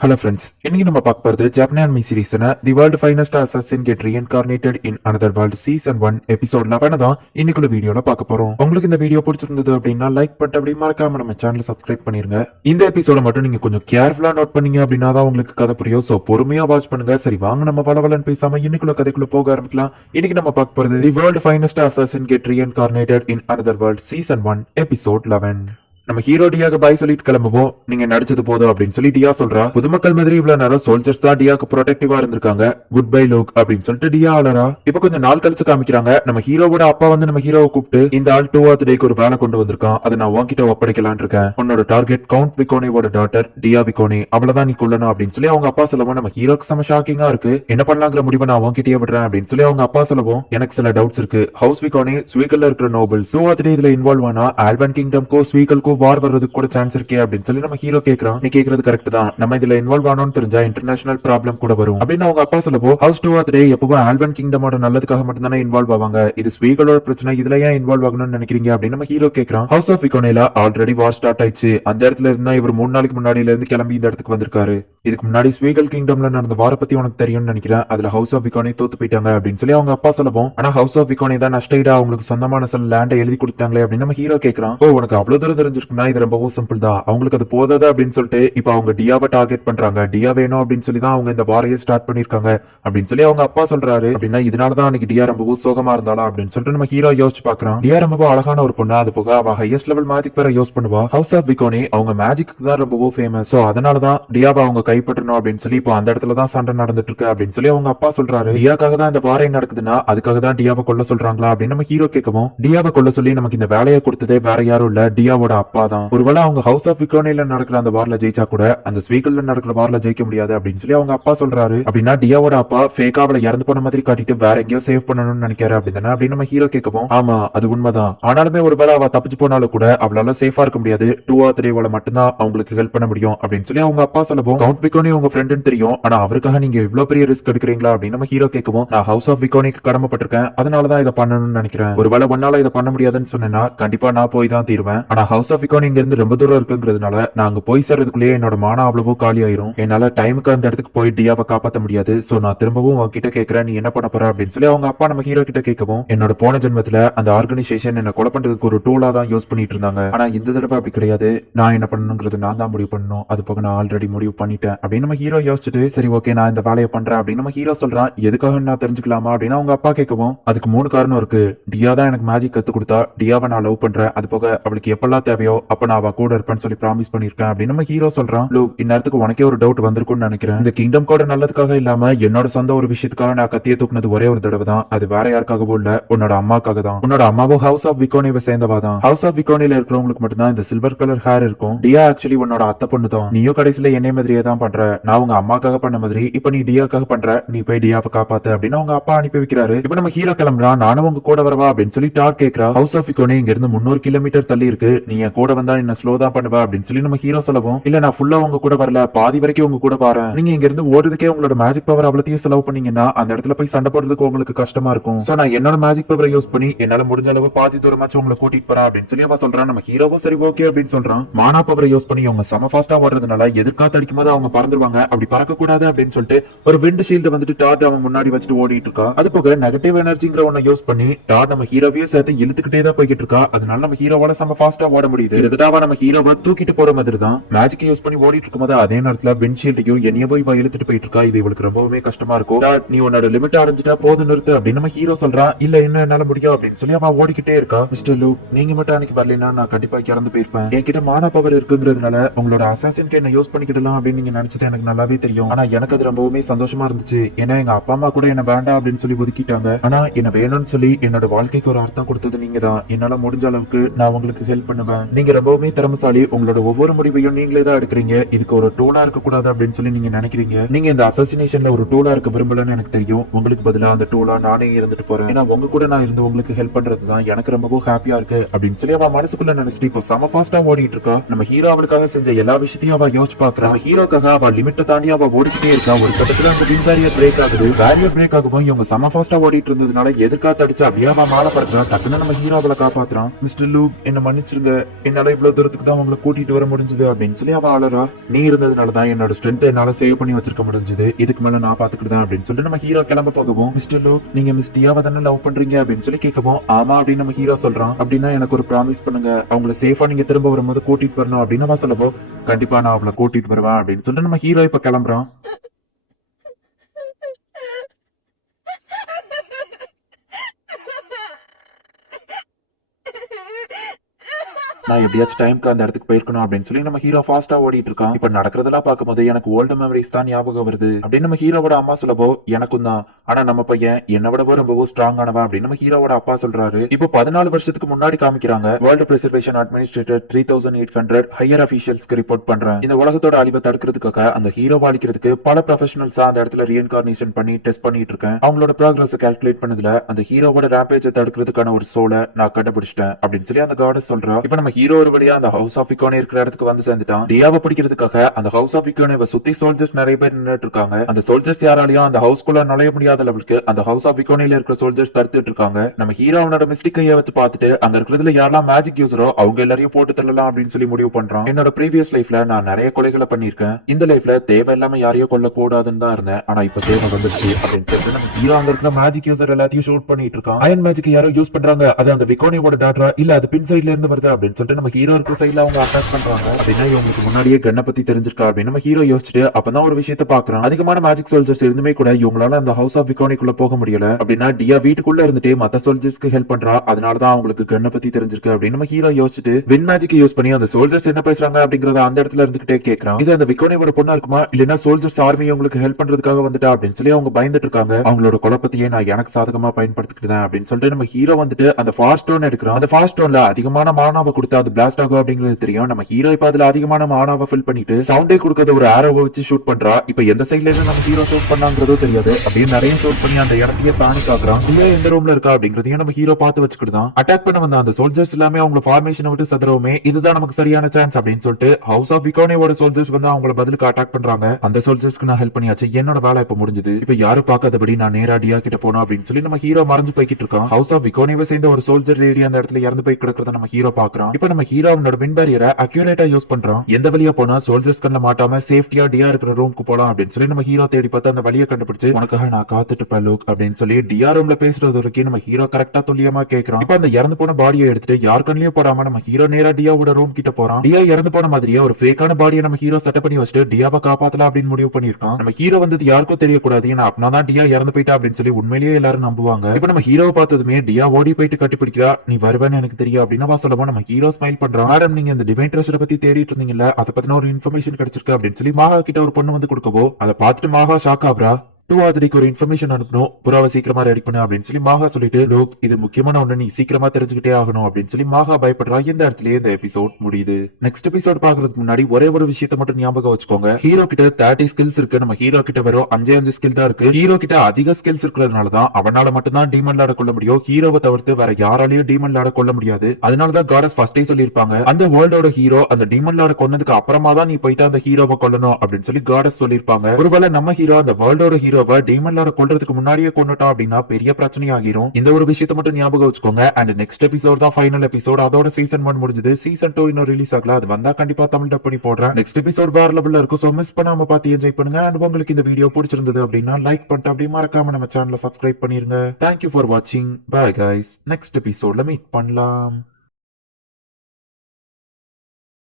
Hello friends, இன்னைக்கு நம்ம பார்க்க போறது ஜப்பான் anime சீரிஸ்னா the world finest assassin get reincarnated in another world season 1 episode 11 தான் இன்னைக்குள்ள வீடியோல பார்க்க போறோம். உங்களுக்கு இந்த வீடியோ பிடிச்சிருந்தது அப்படின்னா லைக் பண்ணிட்டு அப்படியே மறக்காம நம்ம சேனலை சப்ஸ்கிரைப் பண்ணிருங்க. இந்த எபிசோட மட்டும் நீங்க கொஞ்சம் கேர்ஃபுல்லா நோட் பண்ணீங்க அப்படின்னா தான் உங்களுக்கு கதை புரியும். சோ பொறுமையா வாட்ச் பண்ணுங்க. சரி வாங்க நம்ம வளவலன்னு பேசாம இன்னைக்குள்ள கதைக்குள்ள போக ஆரம்பிக்கலாம். இன்னைக்கு நம்ம பார்க்க போறது தி world finest assassin get reincarnated in another world season 1 episode 11. நம்ம ஹீரோ டியாக்கு பாய் சொல்லிட்டு கிளம்புவோம். நீங்க நடிச்சது போதும் அப்படின்னு சொல்லி டியா சொல்றா. பொதுமக்கள் மாதிரி இவ்வளவு நேரம் சோல்ஜர்ஸ் தான் டியாக்கு ப்ரொடெக்டிவா இருந்திருக்காங்க. குட் பை லோக் அப்படின்னு சொல்லிட்டு டியா ஆளரா. இப்ப கொஞ்சம் நாள் கழிச்சு காமிக்கிறாங்க. நம்ம ஹீரோவோட அப்பா வந்து நம்ம ஹீரோவை கூப்பிட்டு இந்த ஆள் 2th டேக்கு ஒரு வேலை கொண்டு வந்திருக்கான். அதை நான் உன்கிட்ட ஒப்படைக்கலான் இருக்கேன். உன்னோட டார்கெட் கவுண்ட் விகோனியோட டாட்டர் டியா விகோனி, அவ்வளவுதான் நீ கொல்லணும் அப்படின்னு சொல்லி அவங்க அப்பா சொல்லவும் நம்ம ஹீரோக்கு செம ஷாக்கிங்கா இருக்கு. என்ன பண்ணலாங்கிற முடிவை நான் உன்கிட்டயே விடுறேன் அப்படின்னு சொல்லி அவங்க அப்பா சொல்லவும் எனக்கு சில டவுட்ஸ் இருக்கு. ஹவுஸ் விகோனி ஸ்வீகல்ல இருக்கிற நோபல்ஸ் 2th டே இதுல இன்வால்வ் ஆனா ஆல்பன் கிங்டம்க்கோ ஸ்வீகல்க்கோ வார் வர்றதுக்கு கூட சான்ஸ் இருக்கே அப்படின்னு சொல்லி நம்ம ஹீரோ கேக்குறான். நீ கேக்குறது கரெக்ட் தான். நம்ம இதுல இன்வால்வ் ஆனோம்னு தெரிஞ்சா இன்டர்நேஷனல் ப்ராப்ளம் கூட வரும் அப்படின்னு அவங்க அப்பா சொல்லப்போ ஹவுஸ் 2th டே எப்பவும் ஆல்பன் கிங்டமோட நல்லதுக்காக மட்டும் தானே இன்வால்வ் ஆவாங்க. இது ஸ்வீகலோட பிரச்சனை. இதுல ஏன் இன்வால்வ் ஆகணும்னு நினைக்கிறீங்க அப்படின்னு நம்ம ஹீரோ கேக்குறான். ஹவுஸ் ஆஃப் விகோனில ஆல்ரெடி வார் ஸ்டார்ட் ஆயிடுச்சு. அந்த இடத்துல இருந்தா இவர் 3 நாளைக்கு முன்னாடில இருந்து கிளம்பி இந்த இடத்துக்கு வந்திருக்காரு. இதுக்கு முன்னாடி ஸ்வீகல் கிங்டம்ல நடந்த வார பத்தி உனக்கு தெரியும்னு நினைக்கிறேன். அதுல ஹவுஸ் ஆஃப் விகோனி தோத்து போயிட்டாங்க அப்படின்னு சொல்லி அவங்க அப்பா சொல்லவும் ஆனா ஹவுஸ் ஆஃப் விகோனி தான் நஷ்டைடா அவங்களுக்கு சொந்தமான சில லேண்டை எழுதி கொடுத்தாங்களே அப்படின்னு நம்ம ஹீரோ கேக்குறான். ஓ உனக்கு அவ்வளவு தூரம் தெரிஞ்சிருக்குன்னா இது ரொம்பவும் சிம்பிள் தான். அவங்களுக்கு அது போதாதா அப்படின்னு சொல்லிட்டு இப்ப அவங்க டியாவை டார்கெட் பண்றாங்க. டியா வேணும் அப்படின்னு சொல்லி தான் அவங்க இந்த வாரையே ஸ்டார்ட் பண்ணிருக்காங்க அப்படின்னு சொல்லி அவங்க அப்பா சொல்றாரு. அப்படின்னா இதனாலதான் அன்னைக்கு டியா ரொம்பவும் சோகமா இருந்தாளா அப்படின்னு சொல்லிட்டு நம்ம ஹீரோ யோசிச்சு பாக்குறான். டியா ரொம்பவும் அழகான ஒரு பொண்ணு. அது போக அவ ஹையஸ்ட் லெவல் மேஜிக் வேற யூஸ் பண்ணுவா. ஹவுஸ் ஆஃப் விகோனி அவங்க மேஜிக்கு தான் ரொம்பவும் ஃபேமஸ். சோ அதனாலதான் டியாவை அவங்க கைப்பற்றணும் அப்படின்னு சொல்லி இப்போ அந்த இடத்துல தான் சண்டை நடந்துட்டு இருக்கு அப்படின்னு சொல்லி அவங்க அப்பா சொல்றாரு. டியாக்காக தான் இந்த வாரை நடக்குதுன்னா அதுக்காக தான் டியாவை கொல்ல சொல்றாங்களா அப்படின்னு நம்ம ஹீரோ கேட்கவும் டியாவை கொல்ல சொல்லி நமக்கு இந்த வேலையை கொடுத்ததே வேற யாரும் இல்ல டியாவோட அப்பா தான். ஒருவேளை அவங்க ஹவுஸ் ஆஃப் விகோனில நடக்கிற அந்த வார்ல ஜெயிச்சா கூட அந்த ஸ்வீகல்ல நடக்கிற வார்ல ஜெயிக்க முடியாது அப்படின்னு சொல்லி அவங்க அப்பா சொல்றாரு. அப்படின்னா டியாவோட அப்பா ஃபேக்கா அவளை இறந்து போன மாதிரி காட்டிட்டு வேற எங்கேயோ சேவ் பண்ணணும்னு நினைக்கிறாரு அப்படின்னு அப்படின்னு நம்ம ஹீரோ கேட்கவும் ஆமா அது உண்மைதான். ஆனாலுமே ஒருவேளை அவ தப்பிச்சு போனாலும் கூட அவளால சேஃபா இருக்க முடியாது. 2th டே மட்டும்தான் அவங்களுக்கு ஹெல்ப் பண்ண முடியும் அப்படின்னு சொல்லி அவங்க அப்பா சொல்லவும் கவுண்ட் விகோனி உங்க ஃப்ரெண்டுன்னு தெரியும். ஆனா அவருக்காக நீங்க இவ்வளவு பெரிய ரிஸ்க் எடுக்கிறீங்களா அப்படின்னு நம்ம ஹீரோ கேட்கவும் நான் ஹவுஸ் ஆஃப் விகோனிக்கு கடமைப்பட்டிருக்கேன். அதனாலதான் இதை பண்ணணும்னு நினைக்கிறேன். ஒருவேளை ஒன்னால இதை பண்ண முடியாதுன்னு சொன்னா கண்டிப்பா நான் போய் தான் தீருவேன். ஆனா ஹவுஸ் ஆஃப் விகோனி இங்க இருந்து ரொம்ப தூரம் இருக்குங்கிறதுனால நாங்க போய் சேர்றதுக்குள்ளேயே என்னோட மானா அவ்வளவோ காலி ஆயிரும். என்னால டைமுக்கு அந்த இடத்துக்கு போய் டியாவை காப்பாற்ற முடியாது. சோ நான் திரும்பவும் உங்ககிட்ட கேட்கிறேன் நீ என்ன பண்ண போற அப்படின்னு சொல்லி அவங்க அப்பா நம்ம ஹீரோ கிட்ட கேட்கவும் என்னோட போன ஜென்மத்துல அந்த ஆர்கனைசேஷன் என்ன கொலை பண்றதுக்கு ஒரு டூலா தான் யூஸ் பண்ணிட்டு இருந்தாங்க. ஆனா இந்த தடவை அப்படி கிடையாது. நான் என்ன பண்ணணுங்கிறது நான் தான் முடிவு பண்ணணும். அது போக நான் ஆல்ரெடி முடிவு பண்ணிட்டேன் அப்படின்னு நம்ம ஹீரோ யோசிச்சுட்டு சரி ஓகே நான் இந்த வேலையை பண்றேன் அப்படின்னு நம்ம ஹீரோ சொல்றான். எதுக்காக நான் தெரிஞ்சுக்கலாமா அப்படின்னு அவங்க அப்பா கேட்கவும் அதுக்கு 3 காரணம் இருக்கு. டியா தான் எனக்கு மேஜிக் கத்து கொடுத்தா. டியாவை நான் லவ் பண்றேன். அது போக அவளுக்கு எப்பெல்லாம் தேவையோ அப்ப நான் அவ கூட இருப்பேன்னு சொல்லி ப்ராமிஸ் பண்ணிருக்கேன் அப்படின்னு நம்ம ஹீரோ சொல்றான். இந்நேரத்துக்கு உனக்கே ஒரு டவுட் வந்திருக்கும்னு நினைக்கிறேன். இந்த கிங்டம் கூட நல்லதுக்காக இல்லாம என்னோட சொந்த ஒரு விஷயத்துக்காக நான் கத்திய தூக்குனது ஒரே ஒரு தடவை தான். அது வேற யாருக்காகவும் இல்ல உன்னோட அம்மாக்காக தான். உன்னோட அம்மாவும் ஹவுஸ் ஆஃப் விகோனிவை சேர்ந்தவா தான். ஹவுஸ் ஆஃப் விகோனில இருக்கிறவங்களுக்கு மட்டும்தான் இந்த சில்வர் கலர் ஹேர் இருக்கும். டியா ஆக்சுவலி உன்னோட அத்தை பொண்ணு தான். நீயும் கடைசியில என்னை மாதிரியே தான் பண்ற. நான் உங்க அம்மாக்காக பண்ண மாதிரி இப்ப நீ டியாக்காக பண்ற. நீ போய் டியாவை காப்பாத்து அப்படின்னு அவங்க அப்பா அனுப்பி வைக்கிறாரு. இப்ப நம்ம ஹீரோ கிளம்புறான். நானும் உங்க கூட வரவா அப்படின்னு சொல்லி டார் கேட்கிறா. ஹவுஸ் ஆஃப் விகோனி இங்க இருந்து 300 கிலோமீட்டர் தள்ளி இருக்கு. நீ என் கூட வந்தா என்ன ஸ்லோ தான் பண்ணுவா அப்படின்னு சொல்லி நம்ம ஹீரோ சொல்லவும் இல்ல நான் ஃபுல்லா உங்க கூட வரல, பாதி வரைக்கும் உங்க கூட பாறேன். நீங்க இங்க இருந்து ஓடுறதுக்கே உங்களோட மேஜிக் பவர் அவ்வளத்தையும் செலவு பண்ணீங்கன்னா அந்த இடத்துல போய் சண்டை போடுறதுக்கு உங்களுக்கு கஷ்டமா இருக்கும். சோ நான் என்னோட மேஜிக் பவரை யூஸ் பண்ணி என்னால முடிஞ்ச அளவு பாதி தூரமாச்சும் உங்களை கூட்டிட்டு போறேன் அப்படின்னு சொல்லி அவ சொல்றான். நம்ம ஹீரோவும் சரி ஓகே அப்படின்னு சொல்றான். மானா பவரை யூஸ் பண்ணி அவங்க செம ஃபாஸ்டா ஓடுறதுனால எதிர்காத்து அடிக்கும் போது அவங்க பறந்துருவாங்க. அப்படி பறக்க கூடாது அப்படின்னு சொல்லிட்டு ஒரு விண்ட் ஷீல்ட் வந்துட்டு டார்ட் அவன் முன்னாடி வச்சுட்டு ஓடிட்டு இருக்கா. அது போக நெகட்டிவ் எனர்ஜிங்கிற ஒன்ன யூஸ் பண்ணி டார்ட் நம்ம ஹீரோவையே சேர்த்து இழுத்துக்கிட்டே தான் போய்கிட்டு இருக்கா. அதனால நம்ம ஹீரோவால செம ஃபாஸ்டா ஓட முடியுது. இதுதாவா நம்ம ஹீரோவை தூக்கிட்டு போற மாதிரி தான். மேஜிக் யூஸ் பண்ணி ஓடிட்டு இருக்கும்போது அதே நேரத்துல விண்ட்ஷீல்டையும் என்னைய போய் இழுத்துட்டு போயிட்டு இருக்கா. இது இவளுக்கு ரொம்பவே கஷ்டமா இருக்கும். நீ உன்னோட லிமிட் அடைஞ்சிட்டா போது நிறுத்து அப்படின்னு நம்ம ஹீரோ சொல்றான். இல்ல என்ன என்னால முடியும் அப்படின்னு சொல்லி அவ ஓடிக்கிட்டே இருக்கா. மிஸ்டர் லூக் நீங்க மட்டும் அன்னைக்கு வரலைன்னா நான் கண்டிப்பா இறந்து போயிருப்பேன். என்கிட்ட மானா பவர் இருக்குங்கிறதுனால உங்களோட அசாசின்க்கு என்ன யூஸ் பண்ணிக்கிடலாம் அப்படின்னு நீங்க நினைச்சது எனக்கு நல்லாவே தெரியும். ஆனா எனக்கு அது ரொம்பவுமே சந்தோஷமா இருந்துச்சு. ஏன்னா எங்க அப்பா அம்மா கூட என்ன வேண்டாம் அப்படின்னு சொல்லி ஒதுக்கிட்டாங்க. ஆனா என்ன வேணும்னு சொல்லி என்னோட வாழ்க்கைக்கு ஒரு அர்த்தம் கொடுத்தது நீங்க தான். என்னால முடிஞ்ச அளவுக்கு நான் உங்களுக்கு ஹெல்ப் பண்ணுவேன். நீங்க ரொம்பவுமே திறமசாலி. உங்களோட ஒவ்வொரு முடிவையும் நீங்களே தான் எடுக்கிறீங்க. இதுக்கு ஒரு டூலா இருக்க கூடாது அப்படின்னு சொல்லி நீங்க நினைக்கிறீங்க. நீங்க இந்த அசாசினேஷன்ல ஒரு டூலா இருக்க விரும்பலன்னு எனக்கு தெரியும். உங்களுக்கு பதிலா அந்த டூலா நானே இருந்துட்டு போறேன். ஏன்னா உங்க கூட நான் இருந்து உங்களுக்கு ஹெல்ப் பண்றதுதான் எனக்கு ரொம்பவும் ஹாப்பியா இருக்கு அப்படின்னு சொல்லி அவ மனசுக்குள்ள நினைச்சிட்டு இப்போ செம ஃபாஸ்டா ஓடிட்டு இருக்கா. நம்ம ஹீரோ அவளுக்காக செஞ்ச எல்லா விஷயத்தையும் அவ யோசிச்சு பாக்குறா. ஹீரோக்காக அதுக்காக அவ லிமிட்டை தாண்டி அவ ஓடிக்கிட்டே இருக்கா. ஒரு கட்டத்துல அந்த விங் பேரியர் பிரேக் ஆகுது. பேரியர் பிரேக் ஆகும் இவங்க செம ஃபாஸ்டா ஓடிட்டு இருந்ததுனால எதிர்காத்து அடிச்சு அப்படியே அவன் மேல பறக்குறா. டக்குன்னு நம்ம ஹீரோ அவளை காப்பாத்துறான். மிஸ்டர் லூக், என்ன மன்னிச்சிருங்க, என்னால இவ்வளவு தூரத்துக்கு தான் உங்களை கூட்டிட்டு வர முடிஞ்சது அப்படின்னு சொல்லி அவ அழறா. நீ இருந்ததுனாலதான் என்னோட ஸ்ட்ரென்த் என்னால சேவ் பண்ணி வச்சிருக்க முடிஞ்சது. இதுக்கு மேல நான் பாத்துக்கிட்டேன் அப்படின்னு சொல்லிட்டு நம்ம ஹீரோ கிளம்ப போகவும், மிஸ்டர் லூக், நீங்க மிஸ் டியாவை தானே லவ் பண்றீங்க அப்படின்னு சொல்லி கேட்கவும், ஆமா அப்படின்னு நம்ம ஹீரோ சொல்றான். அப்படின்னா எனக்கு ஒரு ப்ராமிஸ் பண்ணுங்க, அவங்களை சேஃபா நீங்க திரும்ப வரும்போது கூட்டிட்டு வரணும் அப்படின்னு அவ சொல்லவோ, கண்டிப்பா நான் அவளை கூட்டிட்டு வருவேன் அப்படின்னு சொல்லிட்டு நம்ம ஹீரோ இப்ப கிளம்புறான். நான் எப்படியாச்சும் டைம்க்கு அந்த இடத்துக்கு போயிருக்கணும் அப்படின்னு சொல்லி நம்ம ஹீரோ ஃபாஸ்டா ஓடிட்டு இருக்கான். இப்ப நடக்கிறதெல்லாம் பார்க்கும்போது எனக்கு ஓல்டு மெமரிஸ் தான் ஞாபகம் வருது அப்படின்னு நம்ம ஹீரோவோட அம்மா சொல்லவோ, எனக்கும் தான். ஆனா நம்ம பையன் என்ன விடவோ ரொம்பவும் ஸ்ட்ராங் ஆனவன் அப்படின்னு நம்ம ஹீரோவோட அப்பா சொல்றாரு. இப்போ 14 வருஷத்துக்கு முன்னாடி காமிக்கிறாங்க. வேர்ல்டு பிரிசர்வேஷன் அட்மினிஸ்ட்ரேட்டர் 3800 ஹையர் அபிஷியல்ஸ்க்கு ரிப்போர்ட் பண்றேன். இந்த உலகத்தோட அழிவை தடுக்கிறதுக்காக அந்த ஹீரோவை அழிக்கிறதுக்கு பல ப்ரொஃபஷனல்ஸா அந்த இடத்துல ரீஇன்கார்னேஷன் பண்ணி டெஸ்ட் பண்ணிட்டு இருக்கேன். அவங்களோட ப்ராக்ரஸ் கால்குலேட் பண்ணதுல அந்த ஹீரோவோட ரேம்பேஜை தடுக்கிறதுக்கான ஒரு சோலை நான் கண்டுபிடிச்சிட்டேன் அப்படின்னு சொல்லி அந்த கார்டஸ் சொல்றா. இப்ப நம்ம ஹீரோ ஒரு வழியா அந்த ஹவுஸ் ஆஃப் இக்கோனே இருக்கிற இடத்துக்கு வந்து சேர்ந்துட்டான். டியாவை பிடிக்கிறதுக்காக அந்த ஹவுஸ் ஆஃப் இக்கோனேவை சுத்தி சோல்ஜர்ஸ் நிறைய பேர் நின்னுட்டு இருக்காங்க. அந்த சோல்ஜர்ஸ் யாராலையும் அந்த ஹவுஸ்குள்ள நுழைய முடியாத லெவலுக்கு அந்த ஹவுஸ் ஆஃப் இக்கோனேல இருக்கிற சோல்ஜர்ஸ் தடுத்துட்டு இருக்காங்க. நம்ம ஹீரோ அவனோட மிஸ்டேக் வச்சு பார்த்துட்டு அங்க இருக்கிறதுல யாரெல்லாம் மேஜிக் யூஸரோ அவங்க எல்லாரையும் போட்டு தள்ளலாம் அப்படின்னு சொல்லி முடிவு பண்றான். என்னோட ப்ரீவியஸ் லைஃப்ல நான் நிறைய கொலைகளை பண்ணிருக்கேன். இந்த லைஃப்ல தேவையில்லாம யாரையும் கொல்ல கூடாதுன்னு தான் இருந்தேன். ஆனா இப்ப தேவை வந்துருச்சு அப்படின்னு சொல்லிட்டு நம்ம ஹீரோ அங்க இருக்கிற மேஜிக் யூசர் எல்லாத்தையும் ஷூட் பண்ணிட்டு இருக்கான். அயன் மேஜிக் யாரோ யூஸ் பண்றாங்க. அது அந்த விக்கோனியோட டாட்டரா இல்ல அது பின் சைட்ல இருந்து வருது அப்படின்னு சொல்லிட்டு நம்ம ஹீரோ இருக்கிற சைட்ல அவங்க அட்டாக் பண்றாங்க. அப்படின்னா இவங்களுக்கு முன்னாடியே கண்ணை பத்தி தெரிஞ்சிருக்கா அப்படின்னு நம்ம ஹீரோ யோசிச்சுட்டு அப்பதான் ஒரு விஷயத்த பாக்குறான். அதிகமான மேஜிக் சோல்ஜர்ஸ் இருந்துமே கூட இவங்களால அந்த ஹவுஸ் ஆஃப் விக்கோனிக்குள்ள போக முடியல. அப்படின்னா டியா வீட்டுக்குள்ள இருந்துட்டு மத்த சோல்ஜர்ஸ்க்கு ஹெல்ப் பண்றா. அதனாலதான் அவங்களுக்கு கண்ணை பத்தி தெரிஞ்சிருக்கு அப்படின்னு நம்ம ஹீரோ யோசிச்சுட்டு வின் மேஜிக் யூஸ் பண்ணி அந்த சோல்ஜர்ஸ் என்ன பேசுறாங்க அப்படிங்கறத அந்த இடத்துல இருந்துகிட்டே கேட்கறான். இது அந்த விக்கோனியோட பொண்ணா இருக்குமா இல்லன்னா சோல்ஜர்ஸ் ஆர்மி உங்களுக்கு ஹெல்ப் பண்றதுக்காக வந்துட்டா அப்படின்னு சொல்லி அவங்க பயந்துட்டு இருக்காங்க. அவங்களோட குழப்பத்தையே நான் எனக்கு சாதகமா பயன்படுத்திக்கிட்டேன் அப்படின்னு சொல்லிட்டு நம்ம ஹீரோ வந்துட்டு அந்த ஃபாஸ்ட் ஸ்டோன் எடுக்கிறான். அந்த ஃபாஸ்ட் ஸ்டோன்ல அதிகமான மானாவை கொடுத்தா அது பிளாஸ்ட் ஆகும் அப்படிங்கிறது தெரியும். நம்ம ஹீரோ இப்ப அதுல அதிகமான மானாவை ஃபில் பண்ணிட்டு சவுண்டே கொடுக்காத ஒரு ஆரோவை வச்சு ஷூட் பண்றா. இப்ப எந்த சைட்ல இருந்து நம்ம ஹீரோ ஷூட் பண்ணாங்கிறதோ தெரியாது. அப்படியே நிறைய ஷூட் பண்ணி அந்த இடத்தையே பேனிக் ஆகுறான். டியா எந்த ரூம்ல இருக்கா அப்படிங்கறதையும் நம்ம ஹீரோ பார்த்து வச்சுக்கிட்டுதான் அட்டாக் பண்ண வந்த அந்த சோல்ஜர்ஸ் எல்லாமே அவங்க ஃபார்மேஷனை விட்டு சதுரவுமே இதுதான் நமக்கு சரியான சான்ஸ் அப்படின்னு சொல்லிட்டு ஹவுஸ் ஆஃப் விக்கோனேவோட சோல்ஜர்ஸ் வந்து அவங்கள பதிலுக்கு அட்டாக் பண்றாங்க. அந்த சோல்ஜர்ஸ்க்கு நான் ஹெல்ப் பண்ணியாச்சு. என்னோட வேலை இப்ப முடிஞ்சது. இப்ப யாரும் பார்க்காதபடி நான் நேரா டியா கிட்ட போனோம் அப்படின்னு சொல்லி நம்ம ஹீரோ மறைஞ்சு போய்கிட்டு இருக்கான். ஹவுஸ் ஆஃப் விக்கோனேவை சேர்ந்த ஒரு சோல்ஜர் லேடி அந்த இடத்துல இறந்து போய் கிடக்கிறத நம்ம ஹீரோ பாக்குறான். இப்ப நம்ம ஹீரோ அவனோட வின் பேரியரை அக்யூரேட்டா யூஸ் பண்றான். எந்த வழியா போனா சோல்ஜர்ஸ் கண்ணுல மாட்டாம சேஃப்டியா டியா இருக்கிற ரூமுக்கு போலாம் அப்படின்னு சொல்லி நம்ம ஹீரோ தேடி பார்த்து அந்த வழியை கண்டுபிடிச்சு உனக்காக நான் காத்துட்டு இருப்பேன் லூக் அப்படின்னு சொல்லி டியா ரூம்ல பேசுறது வரைக்கும் நம்ம ஹீரோ கரெக்டா துல்லியமா கேட்கறான். இப்ப அந்த இறந்து போன பாடியை எடுத்துட்டு யார் கண்ணிலையும் போடாம நம்ம ஹீரோ நேரா டியாவோட ரூம் கிட்ட போறான். டியா இறந்து போன மாதிரியே ஒரு ஃபேக்கான பாடியை நம்ம ஹீரோ செட் பண்ணி வச்சுட்டு டியாவை காப்பாத்தலாம் அப்படின்னு முடிவு பண்ணிருக்கான். நம்ம ஹீரோ வந்து யாருக்கும் தெரியக்கூடாது. ஏன்னா அப்படின்னா டியா இறந்து போயிட்டா அப்படின்னு சொல்லி உண்மையிலேயே எல்லாரும் நம்புவாங்க. இப்ப நம்ம ஹீரோவை பார்த்ததுமே டியா ஓடி போயிட்டு கட்டிப்பிடிக்கிறா. நீ வருவேன்னு எனக்கு தெரியும் அப்படின்னு சொல்லவும் நம்ம ஹீரோ ஸ்மைல் பண்றான். மேடம் நீங்க இந்த டிவைன் ட்ரெஷரை பத்தி தேடிட்டு இருந்தீங்கல்ல, அதை பத்தின ஒரு இன்ஃபர்மேஷன் கிடைச்சிருக்கு அப்படின்னு சொல்லி மாகா கிட்ட ஒரு பொண்ணு வந்து கொடுக்கவோ அதை பார்த்துட்டு மாகா ஷாக் ஆகுறா. 2 ஆதிரிக்கு ஒரு இன்ஃபர்மேஷன் அனுப்பணும், புறாவை சீக்கிரமா ரெடி பண்ணு அப்படின்னு சொல்லி மாகா சொல்லிட்டு லோக் இது முக்கியமான ஒண்ணு நீ சீக்கிரமா தெரிஞ்சுக்கிட்டே ஆகணும் அப்படின்னு சொல்லி மாகா பயப்படுறா. இந்த இடத்துலயே இந்த எபிசோட் முடியுது. நெக்ஸ்ட் எபிசோட் பாக்குறதுக்கு முன்னாடி ஒரே ஒரு விஷயத்தை மட்டும் ஞாபகம் வச்சுக்கோங்க. ஹீரோ கிட்ட 30 ஸ்கில்ஸ் இருக்கு. நம்ம ஹீரோ கிட்ட வெறும் 5 ஸ்கில் தான் இருக்கு. ஹீரோ கிட்ட அதிக ஸ்கில்ஸ் இருக்கிறதுனாலதான் அவனால மட்டும்தான் டீமன் லாட கொள்ள முடியும். ஹீரோவை தவிர்த்து வேற யாராலையும் டீமன் லாட கொள்ள முடியாது. அதனாலதான் காடஸ் ஃபர்ஸ்டே சொல்லிருப்பாங்க அந்த வேர்ல்டோட ஹீரோ அந்த டீமன் லாட கொன்னதுக்கு அப்புறமா தான் நீ போயிட்டு அந்த ஹீரோவை கொல்லணும் அப்படின்னு சொல்லி காடஸ் சொல்லிருப்பாங்க. ஒருவேளை நம்ம ஹீரோ அந்த வேர்ல்டோட ஹீரோவை டீமன் லாட கொல்றதுக்கு முன்னாடியே கொண்டுட்டோம் அப்படின்னா பெரிய பிரச்சனை ஆகிரும். இந்த ஒரு விஷயத்தை மட்டும் ஞாபகம் வச்சுக்கோங்க. அண்ட் நெக்ஸ்ட் எபிசோட் தான் ஃபைனல் எபிசோட். அதோட சீசன் 1 முடிஞ்சது. சீசன் 2 இன்னும் ரிலீஸ் ஆகல. அது வந்தா கண்டிப்பா தமிழ் டப் பண்ணி போடுறேன். நெக்ஸ்ட் எபிசோட் வேற லெவல்ல இருக்கும். சோ மிஸ் பண்ணாம பார்த்து என்ஜாய் பண்ணுங்க. அண்ட் உங்களுக்கு இந்த வீடியோ பிடிச்சிருந்தது அப்படின்னா லைக் பண்ணிட்டு அப்படியே மறக்காம நம்ம சேனலை சப்ஸ்கிரைப் பண்ணிருங்க. தேங்க்யூ ஃபார் வாட்சிங். Bye guys. நெக்ஸ்ட் எபிசோட்ல மீட் பண்ணலாம்.